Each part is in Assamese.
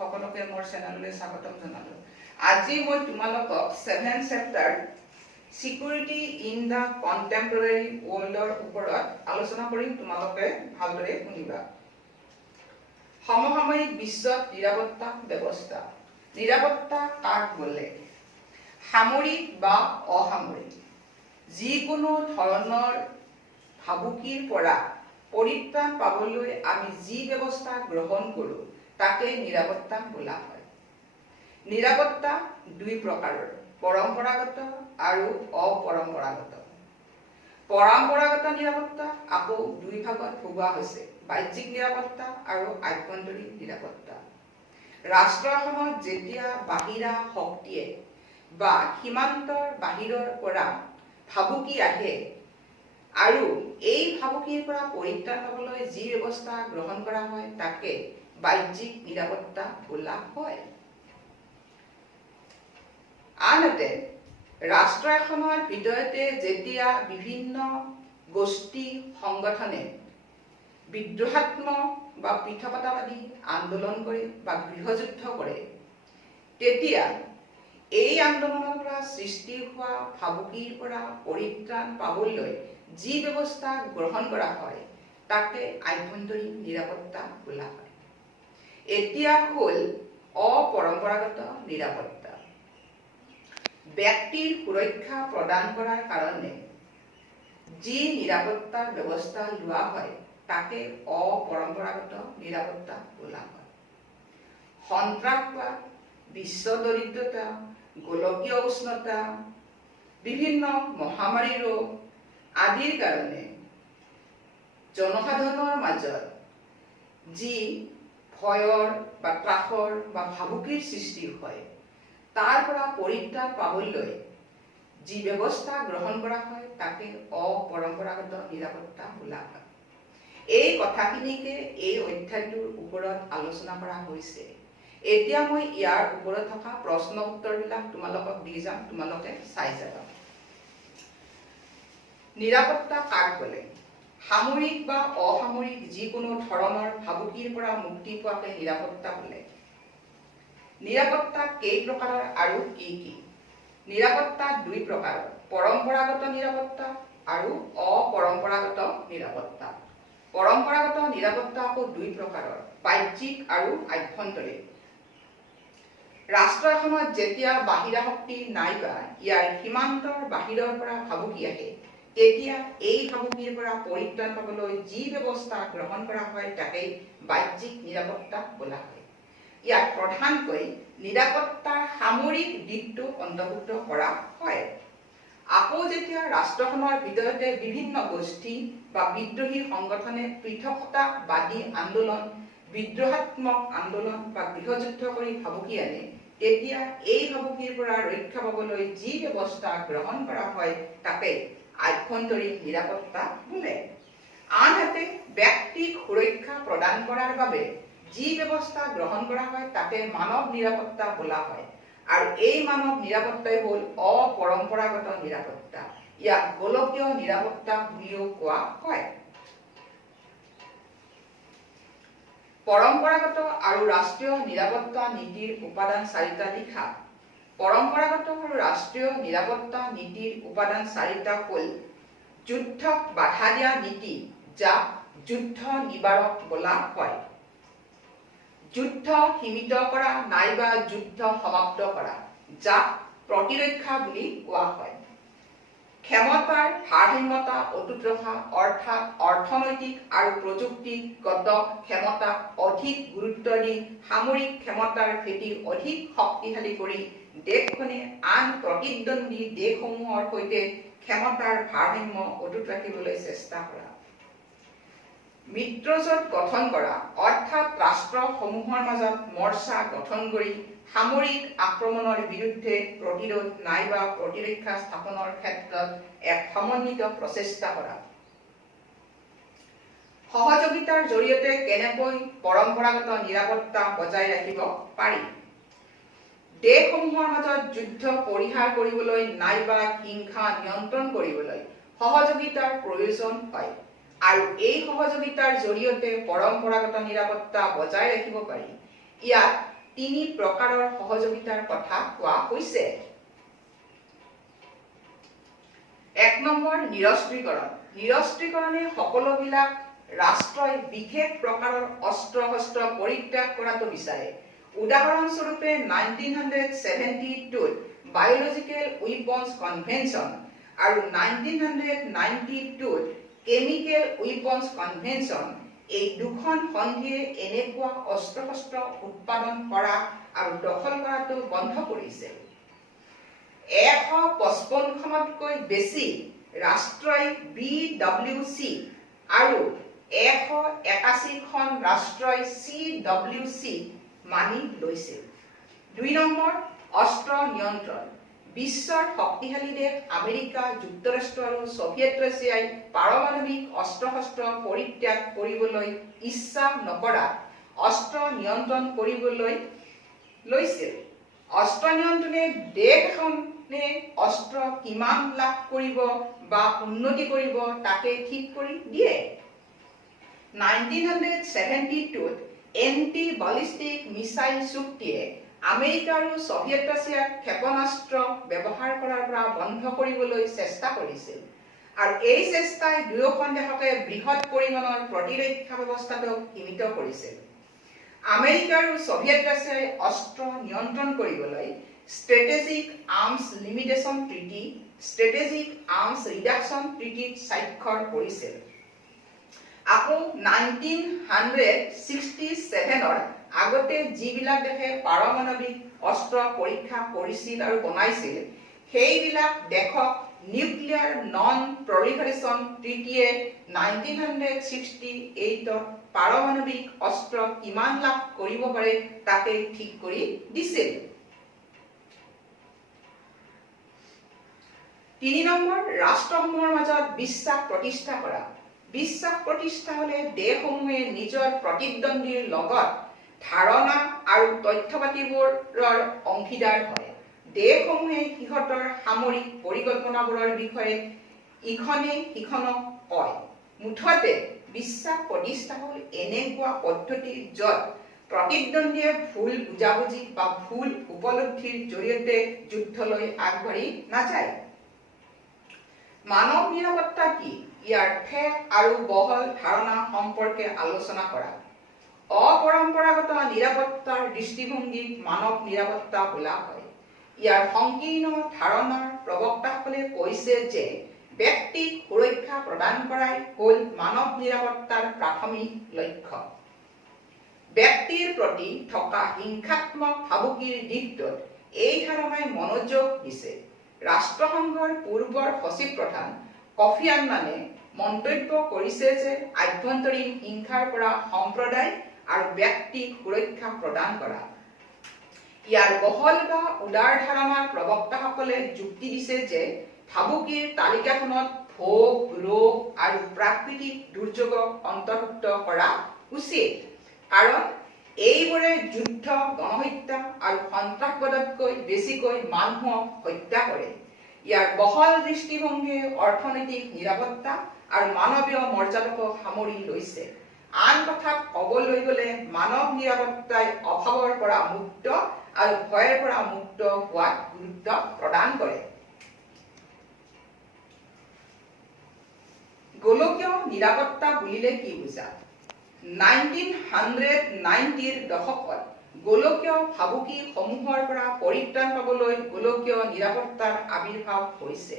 সকলোকে মোৰ চেনেললৈ স্বাগতম জনালোঁ। আজি মই তোমালোকক 7th chapter security in the contemporary ৱৰ্ল্ডৰ ওপৰত আলোচনা কৰিম। তোমালোকে ভালদৰে শুনিবা। সমসাময়িক বিশ্বত নিৰাপত্তা ব্যৱস্থা। নিৰাপত্তা কাক বোলে? সামৰিক বা অসামৰিক যিকোনো ধৰণৰ ভাবুকিৰ পৰা পৰিত্ৰাণ পাবলৈ আমি যি ব্যৱস্থা গ্ৰহণ কৰোঁ তাকে নিৰাপত্তা বোলা হয়। নিৰাপত্তা দুই প্ৰকাৰৰ, পৰম্পৰাগত আৰু অপৰম্পৰাগত। পৰম্পৰাগত নিৰাপত্তা আকৌ দুই ভাগত ভগোৱা হৈছে, বাহ্যিক নিৰাপত্তা আৰু আভ্যন্তৰীণ নিৰাপত্তা। ৰাষ্ট্ৰ এখনত যেতিয়া বাহিৰা শক্তিয়ে বা সীমান্তৰ বাহিৰৰ পৰা ভাবুকি আহে আৰু এই ভাবুকিৰ পৰা পৰিত্ৰাণ পাবলৈ যি ব্যৱস্থা গ্ৰহণ কৰা হয় তাকে বাহ্যিক নিৰাপত্তা বোলা হয়। আনহাতে ৰাষ্ট্ৰ এখনৰ ভিতৰতে যেতিয়া বিভিন্ন গোষ্ঠী সংগঠনে বিদ্ৰোহাত্মক বা পৃথকতাবাদী আন্দোলন কৰে বা গৃহযুদ্ধ কৰে, তেতিয়া এই আন্দোলনৰ পৰা সৃষ্টি হোৱা ভাবুকিৰ পৰা পৰিত্ৰাণ পাবলৈ যি ব্যৱস্থা গ্ৰহণ কৰা হয় তাকে আভ্যন্তৰীণ নিৰাপত্তা বোলা হয়। এতিয়া হ'ল অপৰম্পৰাগত নিৰাপত্তা। ব্যক্তিৰ সুৰক্ষা প্ৰদান কৰাৰ কাৰণে যি নিৰাপত্তাৰ ব্যৱস্থা লোৱা হয় তাকে অপৰম্পৰাগত নিৰাপত্তা বোলা হয়। সন্ত্ৰাসবাদ, বিশ্ব দৰিদ্ৰতা, গোলকীয় উষ্ণতা, বিভিন্ন মহামাৰী ৰোগ আদিৰ কাৰণে জনসাধাৰণৰ মাজত যি ভয়ৰ বা ত্ৰাসৰ বা ভাবুকিৰ সৃষ্টি হয় তাৰ পৰা পৰিত্ৰাণ পাবলৈ যি ব্যৱস্থা গ্ৰহণ কৰা হয় তাকে অপৰম্পৰাগত নিৰাপত্তা বোলা হয়। এই কথাখিনিকে এই অধ্যায়টোৰ ওপৰত আলোচনা কৰা হৈছে। এতিয়া মই ইয়াৰ ওপৰত থকা প্ৰশ্ন উত্তৰবিলাক তোমালোকক দি যাম, তোমালোকে চাই যাবা। নিৰাপত্তা কাক বোলে? সামৰিক বা অসামৰিক যিকোনো ধৰণৰ ভাবুকিৰ পৰা মুক্তি পোৱাকে নিৰাপত্তা বোলে। নিৰাপত্তা কেই প্ৰকাৰৰ আৰু কি কি? নিৰাপত্তা দুই প্ৰকাৰৰ, পৰম্পৰাগত নিৰাপত্তা আৰু অপৰম্পৰাগত নিৰাপত্তা। পৰম্পৰাগত নিৰাপত্তা আকৌ দুই প্ৰকাৰৰ, বাহ্যিক আৰু আভ্যন্তৰীণ। ৰাষ্ট্ৰ এখনত যেতিয়া বাহিৰা শক্তি নাইবা ইয়াৰ সীমান্তৰ বাহিৰৰ পৰা ভাবুকি আহে তেতিয়া এই ভাবুকিৰ পৰা পৰিত্ৰাণ পাবলৈ যি ব্যৱস্থা গ্ৰহণ কৰা হয় তাকেই বাহ্যিক নিৰাপত্তা বোলা হয়। ইয়াত প্ৰধানকৈ নিৰাপত্তাৰ সামৰিক দিশটো অন্তৰ্ভুক্ত কৰা হয়। আকৌ যেতিয়া ৰাষ্ট্ৰখনৰ ভিতৰতে বিভিন্ন গোষ্ঠী বা বিদ্ৰোহী সংগঠনে পৃথকতাবাদী আন্দোলন, বিদ্ৰোহাত্মক আন্দোলন বা গৃহযুদ্ধ কৰি ভাবুকি আনে তেতিয়া এই ভাবুকিৰ পৰা ৰক্ষা পাবলৈ যি ব্যৱস্থা গ্ৰহণ কৰা হয় তাকে আভ্যন্তৰীণ নিৰাপত্তা বোলে। আনহাতে ব্যক্তিক সুৰক্ষা প্ৰদান কৰাৰ বাবে যি ব্যৱস্থা গ্ৰহণ কৰা হয় তাকে মানৱ নিৰাপত্তা বোলা হয়। আৰু এই মানৱ নিৰাপত্তাই হ'ল অপৰম্পৰাগত নিৰাপত্তা। ইয়াক গোলকীয় নিৰাপত্তা বুলিও কোৱা হয়। পৰম্পৰাগত আৰু ৰাষ্ট্ৰীয় নিৰাপত্তা নীতিৰ উপাদান চাৰিটা লিখা। পৰম্পৰাগত আৰু ৰাষ্ট্ৰীয় নিৰাপত্তা নীতিৰ উপাদান চাৰিটা হ'ল: যুদ্ধক বাধা দিয়া নীতি, যাক যুদ্ধ নিবাৰক বোলা হয়; যুদ্ধ সীমিত কৰা নাইবা যুদ্ধ সমাপ্ত কৰা, যাক প্ৰতিৰক্ষা বুলি কোৱা হয়; ক্ষমতাৰ ভাৰসাম্যতা অটুট ৰখা, অৰ্থাৎ অৰ্থনৈতিক আৰু প্ৰযুক্তিগত ক্ষমতাক অধিক গুৰুত্ব দি সামৰিক ক্ষমতাৰ ভেটি অধিক শক্তিশালী কৰি দেশখনে আন প্ৰতিদ্বন্দ্বী দেশসমূহৰ সৈতে ক্ষমতাৰ ভাৰসাম্য অটুট ৰাখিবলৈ চেষ্টা কৰা; মিত্ৰজোঁট গঠন কৰা, অৰ্থাৎ ৰাষ্ট্ৰসমূহৰ মাজত মৰ্চা গঠন কৰি সামৰিক আক্ৰমণৰ বিৰুদ্ধে প্ৰতিৰোধ নাইবা প্ৰতিৰক্ষা স্থাপনৰ ক্ষেত্ৰত এক সমন্বিত প্ৰচেষ্টা কৰা; সহযোগিতাৰ জৰিয়তে কেনেকৈ পৰম্পৰাগত নিৰাপত্তা বজাই ৰাখিব পাৰি; দেশসমূহৰ মাজত যুদ্ধ পৰিহাৰ কৰিবলৈ নাইবা হিংসা নিয়ন্ত্ৰণ কৰিবলৈ সহযোগিতাৰ প্ৰয়োজন হয় আৰু এই সহযোগিতাৰ জৰিয়তে পৰম্পৰাগত নিৰাপত্তা বজাই ৰাখিব পাৰি। ইয়াত তিনি প্ৰকাৰৰ সহযোগিতাৰ কথা কোৱা হৈছে। 1 নম্বৰ নিৰস্ত্ৰীকৰণ। নিৰস্ত্ৰীকৰণে সকলোবিলাক ৰাষ্ট্ৰই বিশেষ প্ৰকাৰৰ অস্ত্ৰ-শস্ত্ৰ পৰিত্যাগ কৰাটো বিচাৰে। উদাহৰণস্বৰূপে 1972 বায়োলজিকেল উইপন্স কনভেনশ্যন আৰু 1992 কেমিকেল উইপন্স কনভেনশ্যন, এই দুখন সন্ধিয়ে এনেকুৱা অস্ত্ৰ-শস্ত্ৰ উৎপাদন কৰা আৰু দখল কৰাটো বন্ধ কৰিছে। 155খনতকৈ বেছি ৰাষ্ট্ৰই BWC আৰু 181খন ৰাষ্ট্ৰই CWC মানি লৈছিল। 2 নম্বৰ অস্ত্ৰ নিয়ন্ত্ৰণ। বিশ্বৰ শক্তিশালী দেশ আমেৰিকা যুক্তৰাষ্ট্ৰ আৰু ছভিয়েট ৰাছিয়াই পাৰমাণৱিক অস্ত্ৰ-শস্ত্ৰ পৰিত্যাগ কৰিবলৈ ইচ্ছা নকৰা অস্ত্ৰ নিয়ন্ত্ৰণ কৰিবলৈ লৈছিল। অস্ত্ৰ নিয়ন্ত্ৰণে দেশ এখনে অস্ত্ৰ কিমান লাভ কৰিব বা উন্নতি কৰিব তাকে ঠিক কৰি দিয়ে। 1972 এন্টি বালিষ্টিক মিছাইল চুক্তিয়ে আমেৰিকা আৰু ছভিয়েট ৰাছিয়াক ক্ষেপণাস্ত্ৰ ব্যৱহাৰ কৰাৰ পৰা বন্ধ কৰিবলৈ চেষ্টা কৰিছিল আৰু এই চেষ্টাই দুয়োখন দেশকে বৃহৎ পৰিমাণৰ প্ৰতিৰক্ষা ব্যৱস্থাটোক সীমিত কৰিছিল। আমেৰিকা আৰু ছভিয়েট ৰাছিয়াই অস্ত্ৰ নিয়ন্ত্ৰণ কৰিবলৈ strategic arms limitation treaty, strategic arms reduction ট্ৰিটিত স্বাক্ষৰ কৰিছিল। আকৌ 1967ৰ আগতে যিবিলাক দেশে পাৰমাণৱিক অস্ত্ৰ পৰীক্ষা কৰিছিল আৰু বনাইছিল, সেইবিলাক দেশক নিউক্লিয়াৰ নন প্ৰলিফাৰেশ্যন ট্ৰিটিয়ে 1968ত পাৰমাণৱিক অস্ত্ৰ কিমান লাভ কৰিব পাৰে তাকে ঠিক কৰি দিছিল। 3 নম্বৰ ৰাষ্ট্ৰসমূহৰ মাজত বিশ্বাস প্ৰতিষ্ঠা কৰা। বিশ্বাস প্ৰতিষ্ঠা হলে দেশসমূহে নিজৰ প্ৰতিদ্বন্দ্বীৰ লগত ধাৰণা আৰু তথ্যপাতিবোৰৰ অংশীদাৰ হয়। দেশসমূহে সিহঁতৰ সামৰিক পৰিকল্পনাবোৰৰ বিষয়ে ইখনে সিখনক কয়। মুঠতে বিশ্বাস প্ৰতিষ্ঠা হ'ল এনেকুৱা পদ্ধতি য'ত প্ৰতিদ্বন্দ্বীয়ে ভুল বুজাবুজি বা ভুল উপলব্ধিৰ জৰিয়তে যুদ্ধলৈ আগবাঢ়ি নাযায়। মানৱ নিৰাপত্তা কি? ইয়াৰ ঠেক আৰু বহল ধাৰণা সম্পৰ্কে আলোচনা কৰা। অপৰম্পৰাগত নিৰাপত্তাৰ দৃষ্টিভংগীক মানৱ নিৰাপত্তা বোলা হয়। ইয়াৰ সংকীৰ্ণ ধাৰণাৰ প্ৰবক্তাসকলে কৈছে যে ব্যক্তিক সুৰক্ষা প্ৰদান কৰাই হ'ল মানৱ নিৰাপত্তাৰ প্ৰাথমিক লক্ষ্য। ব্যক্তিৰ প্ৰতি থকা হিংসাত্মক ভাবুকিৰ দিশটোত এই ধাৰণাই মনোযোগ দিছে। ৰাষ্ট্ৰসংঘৰ পূৰ্বৰ সচিব প্ৰধান কফি আন্নানে মন্তব্য কৰিছে যে আভ্যন্তৰীণ হিংসাৰ পৰা সম্প্ৰদায় আৰু ব্যক্তিক সুৰক্ষা প্ৰদান কৰা। ইয়াৰ বহল বা উদাৰ ধাৰণাৰ প্ৰবক্তাসকলে যুক্তি দিছে যে ভাবুকিৰ তালিকাখনত ভোগ, ৰোগ আৰু প্ৰাকৃতিক দুৰ্যোগক অন্তৰ্ভুক্ত কৰা উচিত, কাৰণ এইবোৰে যুদ্ধ, গণহত্যা আৰু সন্ত্ৰাসবাদতকৈ বেছিকৈ মানুহক হত্যা কৰে। ইয়াৰ বহল দৃষ্টিভংগীয়ে অৰ্থনৈতিক নিৰাপত্তা আৰু মানৱীয় মৰ্যাদাক সামৰি লৈছে। আন কথাত ক'বলৈ গ'লে মানৱ নিৰাপত্তাই অভাৱৰ পৰা মুক্ত আৰু ভয়ৰ পৰা মুক্ত হোৱাত গুৰুত্ব প্ৰদান কৰে। গোলকীয় নিৰাপত্তা বুলিলে কি বুজা? 1990ৰ দশকত গোলকীয় ভাবুকি সমূহৰ পৰা পৰিত্ৰাণ পাবলৈ গোলকীয় নিৰাপত্তাৰ আবিৰ্ভাৱ হৈছে।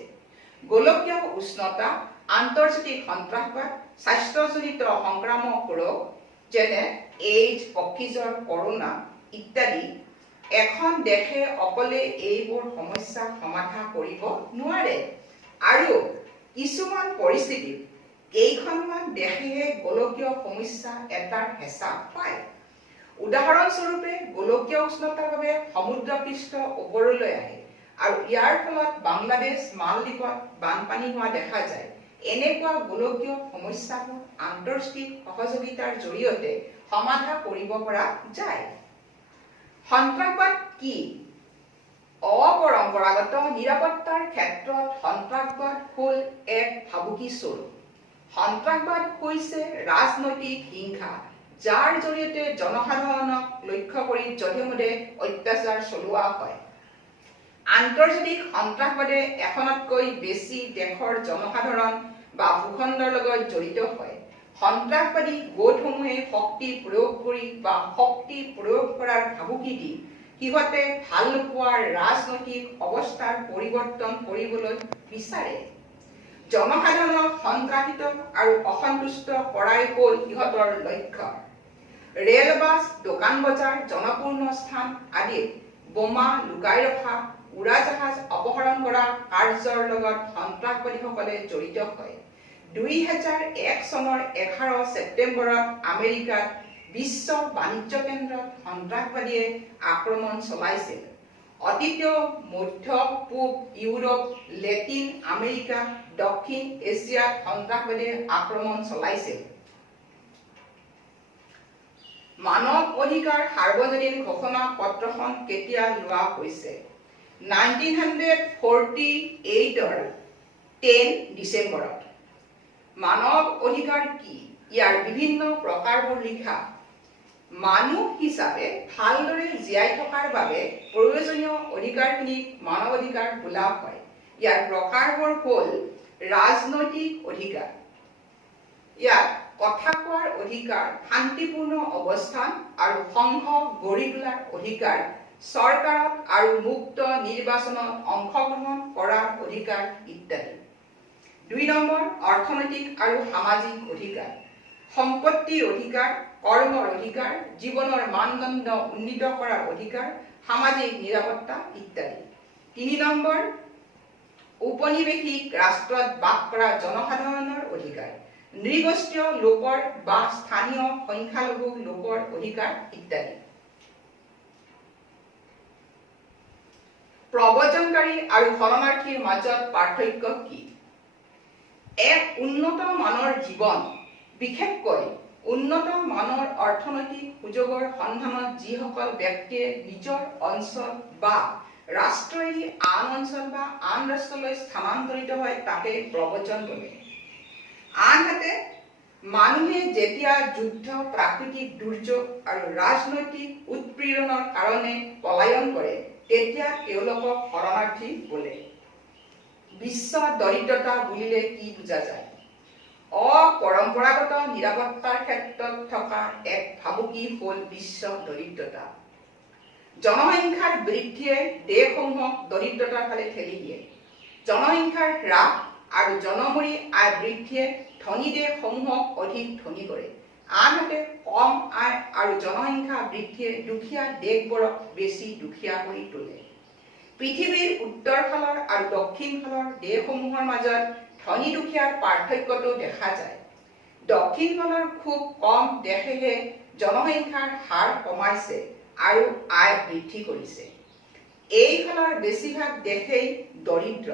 গোলকীয় উষ্ণতা, আন্তৰ্জাতিক সন্ত্ৰাসবাদ, স্বাস্থ্যজনিত সংক্ৰামক ৰোগ যেনে এইডছ, পক্ষীজ্বৰ, কৰোনা ইত্যাদি এখন দেশে অকলে এইবোৰ সমস্যা সমাধান কৰিব নোৱাৰে আৰু কিছুমান পৰিস্থিতিত কেইখনমান দেশেহে গোলকীয় সমস্যা এটাৰ হেঁচা পায়। উদাহৰণস্বৰূপে গোলকীয় উষ্ণতাৰ বাবে সমুদ্ৰ পৃষ্ঠ ওপৰলৈ আহে আৰু ইয়াৰ ফলত বাংলাদেশ, মালদ্বীপত বানপানী হোৱা দেখা যায়। এনেকুৱা গোলকীয় সমস্যাবোৰ আন্তৰ্জাতিক সহযোগিতাৰ জৰিয়তে সমাধান কৰিব পৰা যায়। সন্ত্ৰাসবাদ কি? অপৰম্পৰাগত নিৰাপত্তাৰ ক্ষেত্ৰত সন্ত্ৰাসবাদ হ'ল এক ভাবুকি স্বৰূপ। সন্ত্ৰাসবাদ হৈছে ৰাজনৈতিক হিংসা, যাৰ জৰিয়তে জনসাধাৰণক লক্ষ্য কৰি যধে-মধে অত্যাচাৰ চলোৱা হয়। আন্তৰ্জাতিক সন্ত্ৰাসবাদে এখনতকৈ বেছি দেশৰ জনসাধাৰণ বা ভূখণ্ডৰ লগত জড়িত হয়। সন্ত্ৰাসবাদী গোটসমূহে শক্তি প্ৰয়োগ কৰি বা শক্তি প্ৰয়োগ কৰাৰ ভাবুকি দি সিহঁতে ভাল নোপোৱা ৰাজনৈতিক অৱস্থাৰ পৰিৱৰ্তন কৰিবলৈ বিচাৰে। জনসাধাৰণক সন্ত্ৰাসিত আৰু অসন্তুষ্ট কৰাই হ'ল সিহঁতৰ লক্ষ্য। ৰেল বাছ, দোকান বজাৰ, জনপূৰ্ণ স্থান আদিত বোমা লুকাই ৰখা, উৰাজাহাজ অপহৰণ কৰা কাৰ্যৰ লগত সন্ত্ৰাসবাদীসকলে জড়িত হয়। 2001 চনৰ 11 ছেপ্টেম্বৰত আমেৰিকাত বিশ্ব বাণিজ্য কেন্দ্ৰত সন্ত্ৰাসবাদীয়ে আক্ৰমণ চলাইছিল। অতীতেও মধ্য পূব, ইউৰোপ, লেটিন আমেৰিকা, দক্ষিণ এছিয়াত সন্ত্ৰাসবাদীয়ে আক্ৰমণ চলাইছিল। মানৱ অধিকাৰ সাৰ্বজনীন ঘোষণা পত্ৰখন কেতিয়া লোৱা হৈছে? 1948 10 ডিচেম্বৰত। মানৱ অধিকাৰ কি? ইয়াৰ বিভিন্ন প্ৰকাৰবোৰ লিখা। মানুহ হিচাপে ভালদৰে জীয়াই থকাৰ বাবে প্ৰয়োজনীয় অধিকাৰখিনিক মানৱ অধিকাৰ বোলা হয়। ইয়াৰ প্ৰকাৰবোৰ হ'ল ৰাজনৈতিক অধিকাৰ, ইয়াত কথা কোৱাৰ অধিকাৰ, শান্তিপূৰ্ণ অৱস্থান আৰু সংঘ গঢ়ি তোলাৰ অধিকাৰ, চৰকাৰত আৰু মুক্ত নিৰ্বাচনত অংশগ্ৰহণ কৰাৰ অধিকাৰ ইত্যাদি। 2 নম্বৰ, অৰ্থনৈতিক আৰু সামাজিক অধিকাৰ, সম্পত্তিৰ অধিকাৰ, কৰ্মৰ অধিকাৰ, জীৱনৰ মানদণ্ড উন্নীত কৰাৰ অধিকাৰ, সামাজিক নিৰাপত্তা ইত্যাদি। 3 নম্বৰ, উপনিৱেশিক ৰাষ্ট্ৰত বাস কৰা জনসাধাৰণৰ অধিকাৰ, নৃগোষ্ঠীয় লোকৰ বা স্থানীয় সংখ্যালঘু লোকৰ অধিকাৰ ইত্যাদি। প্ৰব্ৰজনকাৰী আৰু শৰণাৰ্থীৰ মাজত পাৰ্থক্য কি? এক উন্নত মানৰ জীৱন, বিশেষকৈ উন্নত মানৰ অৰ্থনৈতিক সুযোগৰ সন্ধানত যিসকল ব্যক্তিয়ে নিজৰ অঞ্চল বা ৰাষ্ট্ৰ এৰি আন অঞ্চল বা আন ৰাষ্ট্ৰলৈ স্থানান্তৰিত হয় তাকে প্ৰব্ৰজন বোলে। আনহাতে মানুহে যেতিয়া যুদ্ধ, প্ৰাকৃতিক দুৰ্যোগ আৰু ৰাজনৈতিক উৎপীড়নৰ কাৰণে পলায়ন কৰে তেতিয়া তেওঁলোকক শৰণাৰ্থী বোলে। বিশ্ব দৰিদ্ৰতা বুলিলে কি বুজা যায়? অপৰম্পৰাগত নিৰাপত্তাৰ ক্ষেত্ৰত থকা এক ভাবুকি হ'ল বিশ্ব দৰিদ্ৰতা। জনসংখ্যাৰ বৃদ্ধিয়ে দেশসমূহক দৰিদ্ৰতাৰ ফালে ঠেলি দিয়ে। জনসংখ্যাৰ হ্ৰাস আৰু জনমূৰি আয় বৃদ্ধিয়ে ধনী দেশসমূহক অধিক ধনী কৰে। আনহাতে কম আয় আৰু জনসংখ্যা বৃদ্ধিয়ে দুখীয়া দেশবোৰক বেছি দুখীয়া কৰি তোলে। পৃথিৱীৰ উত্তৰ ফালৰ আৰু দক্ষিণ ফালৰ দেশসমূহৰ মাজত ধনী দুখীয়াৰ পাৰ্থক্যটো দেখা যায়। দক্ষিণ ফালৰ খুব কম দেশেহে জনসংখ্যাৰ হাৰ কমাইছে আৰু আয় বৃদ্ধি কৰিছে। এইফালৰ বেছিভাগ দেশেই দৰিদ্ৰ।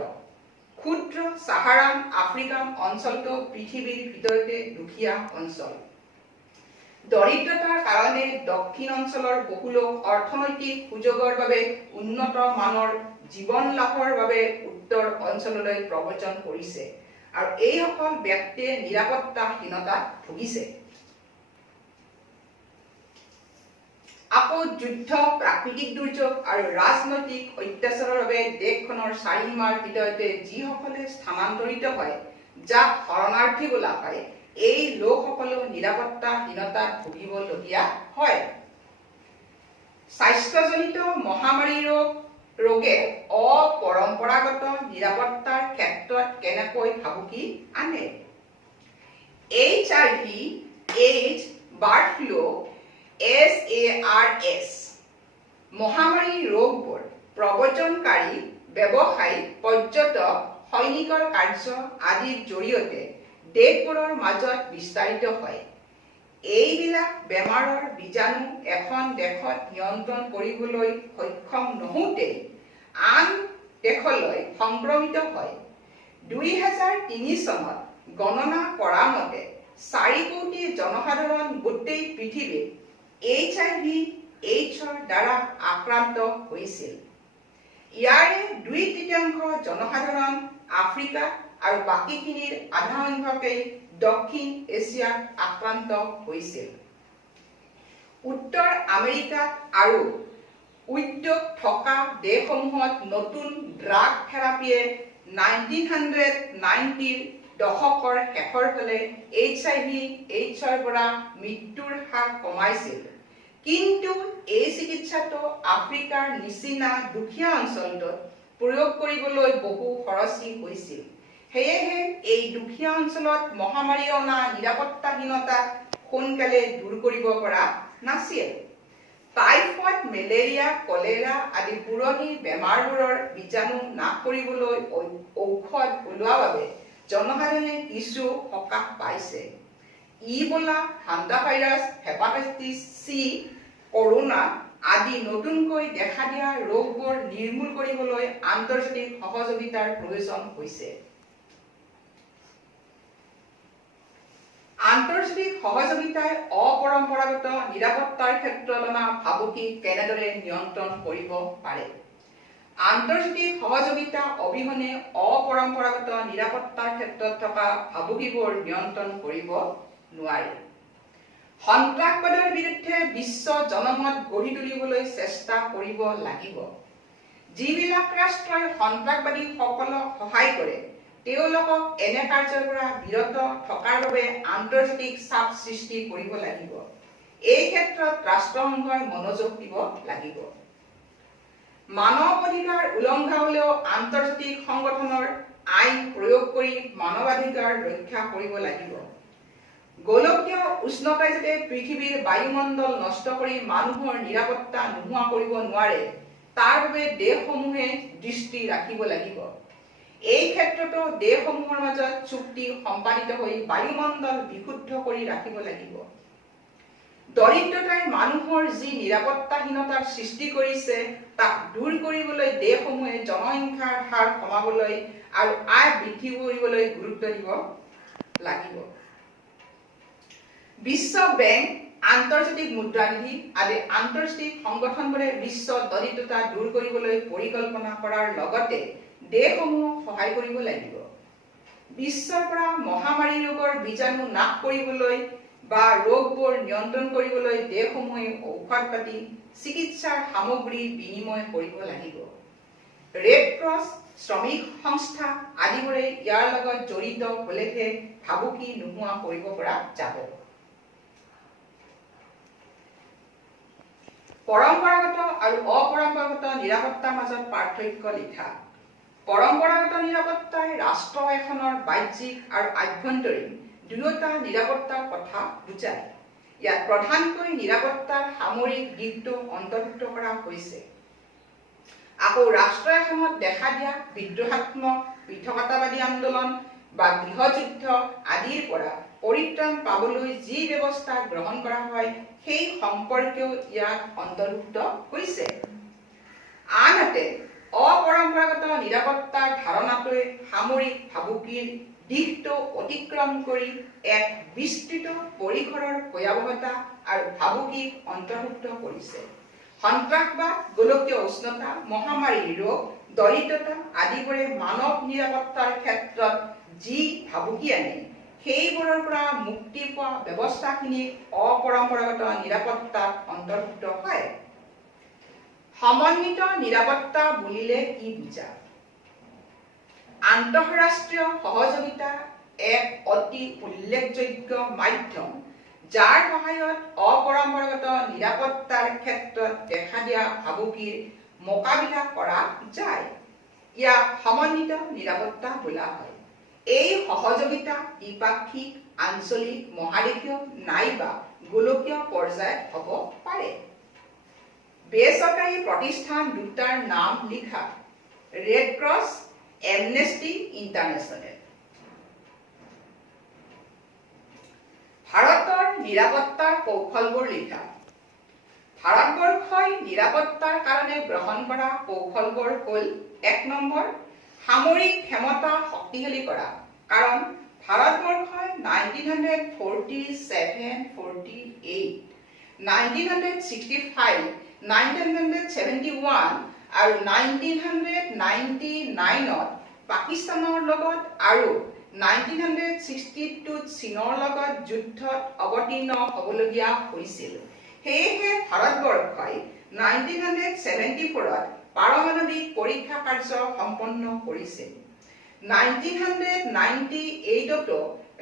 ক্ষুদ্ৰ সাহাৰান আফ্ৰিকান অঞ্চলটো পৃথিৱীৰ ভিতৰতে দুখীয়া অঞ্চল। দৰিদ্ৰতাৰ কাৰণে দক্ষিণ অঞ্চলৰ বহু লোক অৰ্থনৈতিক সুযোগৰ বাবে উন্নত মানৰ জীৱন লাভৰ বাবে উত্তৰ অঞ্চললৈ প্ৰব্ৰজন কৰিছে আৰু এইসকল ব্যক্তিয়ে নিৰাপত্তাহীনতাত ভুগিছে। আকৌ যুদ্ধ, প্ৰাকৃতিক দুৰ্যোগ আৰু ৰাজনৈতিক অত্যাচাৰৰ বাবে দেশখনৰ চাৰিসীমাৰ ভিতৰতে যিসকলে স্থানান্তৰিত হয় যাক শৰণাৰ্থী বোলা হয়, এই লোকসকলো নিৰাপত্তাহীনতাত ভুগিবলগীয়া হয়। স্বাস্থ্যজনিত মহামাৰী ৰোগে অপৰম্পৰাগত নিৰাপত্তাৰ ক্ষেত্ৰত কেনেকৈ ভাবুকি আনে? HIV, AIDS, bird flu, SARS মহামাৰী ৰোগবোৰ প্ৰব্ৰজনকাৰী, ব্যৱসায়ী, পৰ্যটক, সৈনিকৰ কাৰ্য আদিৰ জৰিয়তে দেশবোৰৰ মাজত বিস্তাৰিত হয়। এইবিলাক বেমাৰৰ বীজাণু এখন দেশত নিয়ন্ত্ৰণ কৰিবলৈ সক্ষম নহওঁতেই আন দেশলৈ সংক্ৰমিত হয়। 2003 চনত গণনা কৰা মতে 4 কোটি জনসাধাৰণ গোটেই পৃথিৱীত HIV/AIDS দ্বাৰা আক্ৰান্ত হৈছিল। ইয়াৰে 2/3 জনসাধাৰণ আফ্ৰিকা আৰু বাকীখিনিৰ আধা সংখ্যকেই দক্ষিণ এছিয়াত আক্ৰান্ত হৈছিল। উত্তৰ আমেৰিকাত আৰু উদ্যোগ থকা দেশসমূহত নতুন ড্ৰাগ থেৰাপিয়ে 1990ৰ দশকৰ শেষৰ ফালে HIV/AIDS-ৰ পৰা মৃত্যুৰ হাৰ কমাইছিল। কিন্তু এই চিকিৎসাটো আফ্ৰিকাৰ নিচিনা দুখীয়া অঞ্চলটোত প্ৰয়োগ কৰিবলৈ বহু খৰচী হৈছিল। সেয়েহে এই দুখীয়া অঞ্চলত মহামাৰী অনা নিৰাপত্তাহীনতাক সোনকালে দূৰ কৰিব পৰা নাছিল। টাইফয়েড, মেলেৰিয়া, কলেৰা আদি পুৰণি বেমাৰবোৰৰ বীজাণু নাশ কৰিবলৈ ঔষধ ওলোৱাৰ বাবে জনসাধাৰণে কিছু সকাহ পাইছে। Ebola, hanta virus, hepatitis C, corona আদি নতুনকৈ দেখা দিয়া ৰোগবোৰ নিৰ্মূল কৰিবলৈ আন্তৰ্জাতিক সহযোগিতাৰ প্ৰয়োজন হৈছে। আন্তৰ্জাতিক সহযোগিতাই অপৰম্পৰাগত নিৰাপত্তাৰ ক্ষেত্ৰত অনা ভাবুকি কেনেদৰে নিয়ন্ত্ৰণ কৰিব পাৰে? আন্তৰ্জাতিক সহযোগিতা অবিহনে অপৰম্পৰাগত নিৰাপত্তাৰ ক্ষেত্ৰত থকা ভাবুকিবোৰ নিয়ন্ত্ৰণ কৰিব নোৱাৰি। সন্ত্ৰাসবাদৰ বিৰুদ্ধে বিশ্ব জনমত গঢ়ি তুলিবলৈ চেষ্টা কৰিব লাগিব। যিবিলাক ৰাষ্ট্ৰই সন্ত্ৰাসবাদীসকলক সহায় কৰে তেওঁলোকক এনে কাৰ্যৰ পৰা বিৰত থকাৰ বাবে আন্তৰ্জাতিক চাপ সৃষ্টি কৰিব লাগিব। এই ক্ষেত্ৰত ৰাষ্ট্ৰসংঘই মনোযোগ দিব লাগিব। মানৱ অধিকাৰ উলংঘা হলেও আন্তৰ্জাতিক সংগঠনৰ আইন প্ৰয়োগ কৰি মানৱাধিকাৰ ৰক্ষা কৰিব লাগিব। গোলকীয় উষ্ণতাই যাতে পৃথিৱীৰ বায়ুমণ্ডল নষ্ট কৰি মানুহৰ নিৰাপত্তা নোহোৱা কৰিব নোৱাৰে তাৰ বাবে দেশসমূহে দৃষ্টি ৰাখিব লাগিব। এই ক্ষেত্ৰতো দেশসমূহৰ মাজত চুক্তি সম্পাদিত হৈ বায়ুমণ্ডল বিশুদ্ধ কৰি ৰাখিব লাগিব। দৰিদ্ৰতাই মানুহৰ যি নিৰাপত্তাহীনতাৰ সৃষ্টি কৰিছে তাক দূৰ কৰিবলৈ দেশসমূহে জনসংখ্যাৰ হাৰ কমাবলৈ আৰু আয় বৃদ্ধি কৰিবলৈ গুৰুত্ব দিব লাগিব। বিশ্ব বেংক, আন্তৰ্জাতিক মুদ্ৰানিধি আদি আন্তৰ্জাতিক সংগঠনবোৰে বিশ্ব দৰিদ্ৰতা দূৰ কৰিবলৈ পৰিকল্পনা কৰাৰ লগতে দেশসমূহক সহায় কৰিব লাগিব। বিশ্বৰ পৰা মহামাৰী ৰোগৰ বীজাণু নাশ কৰিবলৈ বা ৰোগবোৰ নিয়ন্ত্ৰণ কৰিবলৈ দেশসমূহে ঔষধ পাতি, চিকিৎসাৰ সামগ্ৰী বিনিময় কৰিব লাগিব। ৰেড ক্ৰছ, শ্ৰমিক সংস্থা আদিবোৰে ইয়াৰ লগত জড়িত হলেহে ভাবুকি নোহোৱা কৰিব পৰা যাব। পৰম্পৰাগত আৰু অপৰম্পৰাগত নিৰাপত্তাৰ মাজত পাৰ্থক্য লিখা। পৰম্পৰাগত নিৰাপত্তাই ৰাষ্ট্ৰ এখনৰ বাহ্যিক আৰু আভ্যন্তৰীণ দুয়োটা নিৰাপত্তাৰ কথা বুজায়। ইয়াত প্ৰধানকৈ নিৰাপত্তাৰ সামৰিক দিশটো অন্তৰ্ভুক্ত কৰা হৈছে। আকৌ ৰাষ্ট্ৰ এখনত দেখা দিয়া বিদ্ৰোহাত্মক, পৃথকতাবাদী আন্দোলন বা গৃহযুদ্ধ আদিৰ পৰা পৰিত্ৰাণ পাবলৈ যি ব্যৱস্থা গ্ৰহণ কৰা হয় সেই সম্পৰ্কেও ইয়াত অন্তৰ্ভুক্ত হৈছে। আনহাতে অপৰম্পৰাগত নিৰাপত্তাৰ ধাৰণাটোৱে সামৰিক ভাবুকিৰ দিশটো অতিক্ৰম কৰি এক বিস্তৃত পৰিসৰৰ ভয়াৱহতা আৰু ভাবুকিক অন্তৰ্ভুক্ত কৰিছে। সন্ত্ৰাসবাদ, গোলকীয় উষ্ণতা, মহামাৰী ৰোগ, দৰিদ্ৰতা আদিবোৰে মানৱ নিৰাপত্তাৰ ক্ষেত্ৰত যি ভাবুকি আনে সেইবোৰৰ পৰা মুক্তি পোৱা ব্যৱস্থাখিনি অপৰম্পৰাগত নিৰাপত্তাত অন্তৰ্ভুক্ত হয়। সমন্বিত নিৰাপত্তা বুলিলে কি বুজা? আন্তঃৰাষ্ট্ৰীয় সহযোগিতা এক অতি উল্লেখযোগ্য মাধ্যম যাৰ সহায়ত অপৰম্পৰাগত নিৰাপত্তাৰ ক্ষেত্ৰত দেখা দিয়া ভাবুকিৰ মোকাবিলা কৰা যায়। ইয়াক সমন্বিত নিৰাপত্তা বোলা হয়। এই সহযোগিতা দ্বিপাক্ষিক, আঞ্চলিক, মহাদেশীয় নাইবা গোলকীয় পৰ্যায়ত হ'ব পাৰে। বেচৰকাৰী প্ৰতিষ্ঠান দুটাৰ নাম লিখা। Red cross, Amnesty international. ভাৰতৰ নিৰাপত্তাৰ কৌশলবোৰ লিখা। ভাৰতবৰ্ষই নিৰাপত্তাৰ কাৰণে গ্ৰহণ কৰা কৌশলবোৰ হ'ল: ১ নম্বৰ, সামৰিক ক্ষমতা শক্তিশালী কৰা। কাৰণ ভাৰতবৰ্ষই 1947-48, 1965, 1971 আৰু 1999ত পাকিস্তানৰ লগত আৰু 1962ত চীনৰ লগত যুদ্ধত অৱতীৰ্ণ হ'বলগীয়া হৈছিল। সেয়েহে ভাৰতবৰ্ষই 1974 পাৰমাণৱিক পৰীক্ষা কাৰ্য সম্পন্ন কৰিছিল। 1998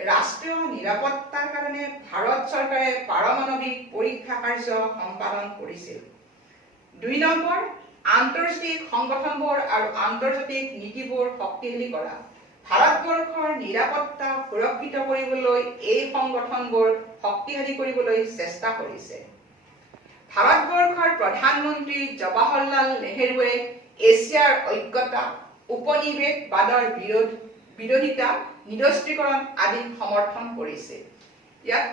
ৰাষ্ট্ৰীয় নিৰাপত্তাৰ কাৰণে ভাৰত চৰকাৰে পাৰমাণৱিক পৰীক্ষা কাৰ্য সম্পাদন কৰিছিল। 2 নম্বৰ, আন্তৰ্জাতিক সংগঠনবোৰ আৰু আন্তৰ্জাতিক নীতিবোৰ শক্তিশালী কৰা। ভাৰতবৰ্ষৰ নিৰাপত্তা সুৰক্ষিত কৰিবলৈ এই সংগঠনবোৰ শক্তিশালী কৰিবলৈ চেষ্টা কৰিছে। ভাৰতবৰ্ষৰ প্ৰধানমন্ত্ৰী জৱাহৰলাল নেহৰুৱে এছিয়াৰ ঐক্যতা, উপনিৱেশবাদৰ বিৰোধিতা, নিৰস্ত্ৰীকৰণ আদি সমৰ্থন কৰিছে। ইয়াত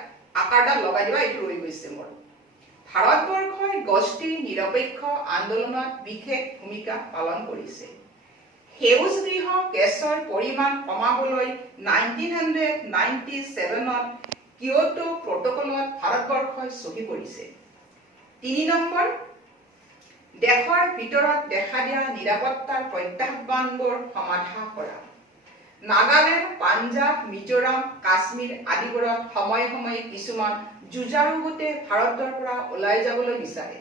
আকাৰডাল লগাই দিবা, এইটো ৰৈ গৈছে মোৰ। ভাৰতবৰ্ষই গোষ্ঠী নিৰপেক্ষ আন্দোলনত বিশেষ ভূমিকা পালন কৰিছে। সেউজগৃহ গেছৰ পৰিমাণ কমাবলৈ 1997 কিয়োটো প্ৰট'কলত ভাৰতবৰ্ষই চহী কৰিছে। 3 নম্বৰ, দেশৰ ভিতৰত দেখা দিয়া নিৰাপত্তাৰ প্ৰত্যাহ্বানবোৰ সমাধা কৰা। নাগালেণ্ড, পাঞ্জাৱ, মিজোৰাম, কাশ্মীৰ আদিবোৰত সময়ে সময়ে কিছুমান যুঁজাৰু গোটে ভাৰতৰ পৰা ওলাই যাবলৈ বিচাৰে।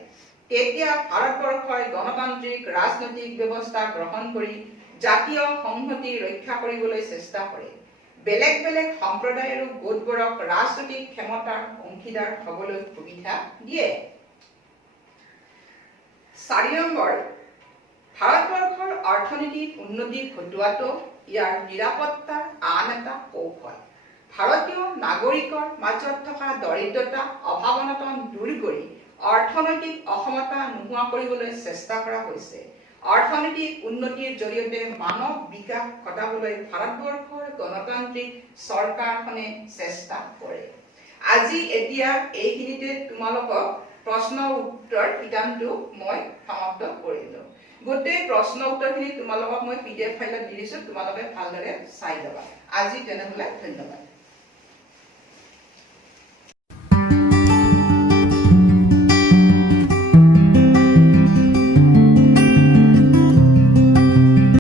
তেতিয়া ভাৰতবৰ্ষই গণতান্ত্ৰিক ৰাজনৈতিক ব্যৱস্থা গ্ৰহণ কৰি জাতীয় সংহতি ৰক্ষা কৰিবলৈ চেষ্টা কৰে। বেলেগ বেলেগ সম্প্ৰদায় আৰু গোটবোৰক ৰাজনৈতিক ক্ষমতাৰ অংশীদাৰ হ'বলৈ সুবিধা দিয়ে। 4 নম্বৰ, ভাৰতবৰ্ষৰ অৰ্থনৈতিক উন্নতি ঘটোৱাটো ইয়াৰ নিৰাপত্তাৰ আন এটা কৌশল। ভাৰতীয় নাগৰিকৰ মাজত থকা দৰিদ্ৰতা, অভাৱ-অনাটন দূৰ কৰি অৰ্থনৈতিক অসমতা নোহোৱা কৰিবলৈ চেষ্টা কৰা হৈছে। অৰ্থনৈতিক উন্নতিৰ জৰিয়তে মানৱ বিকাশ ঘটাবলৈ ভাৰতবৰ্ষৰ গণতান্ত্ৰিক চৰকাৰখনে চেষ্টা কৰে। আজি এতিয়া এইখিনিতে তোমালোকক প্ৰশ্ন উত্তৰ শিতানটো মই সমাপ্ত কৰিলো। গোটেই প্ৰশ্ন উত্তৰখিনি তোমালোকক মই PDF ফাইলত দি দিছো, তোমালোকে ভালদৰে চাই ল'বা। আজি তেনেহ'লে ধন্যবাদ।